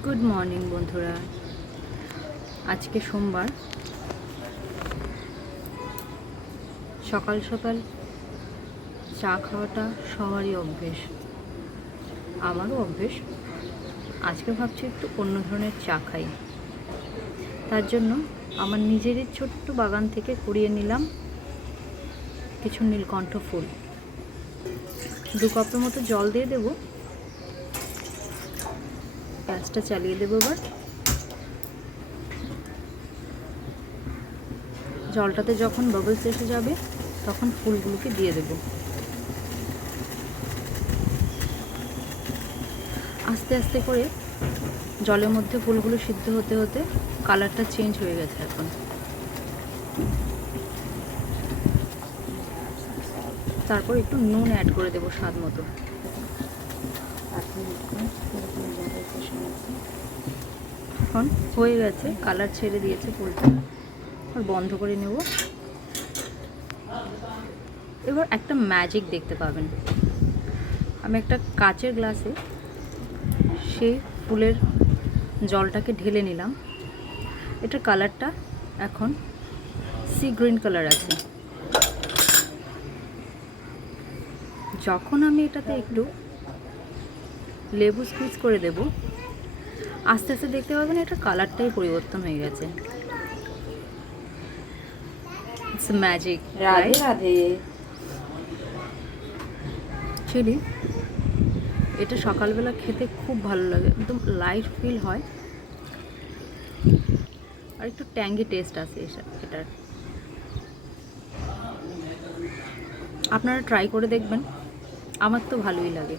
Good morning বন্ধুরা। আজকে সোমবার, সকাল সকাল চা খাওয়াটা সবারই অভ্যেস, আমারও অভ্যেস। আজকে ভাবছি একটু অন্য ধরনের চা খাই। তার জন্য আমার নিজেরই ছোট্ট বাগান থেকে কুড়িয়ে নিলাম কিছু নীলকণ্ঠ ফুল। 2 কাপের মতো জল দিয়ে দেবো, গ্যাসটা চালিয়ে দেবো। এবার জলটাতে যখন বাবলস এসে যাবে তখন ফুলগুলোকে দিয়ে দেব। আস্তে আস্তে করে জলের মধ্যে ফুলগুলো সিদ্ধ হতে হতে কালারটা চেঞ্জ হয়ে গেছে। এখন তারপর একটু নুন অ্যাড করে দেবো স্বাদ মতো। এখন হয়ে গেছে, কালার ছেড়ে দিয়েছে ফুলটা। আর বন্ধ করে নেব। এবার একটা ম্যাজিক দেখতে পাবেন। আমি একটা কাচের গ্লাসে সেই ফুলের জলটাকে ঢেলে নিলাম। এটার কালারটা এখন সি গ্রিন কালার আছে। যখন আমি এটাতে একটু লেবু স্কুইজ করে দেব, আস্তে আস্তে দেখতে পাবেন এটার কালারটাই পরিবর্তন হয়ে গেছে। It's magic. Radhe Radhe. Actually এটা সকালবেলা খেতে খুব ভালো লাগে, একদম লাইট ফিল হয় আর একটু ট্যাঙ্গি টেস্ট আছে এটার। আপনারা ট্রাই করে দেখবেন, আমার তো ভালোই লাগে।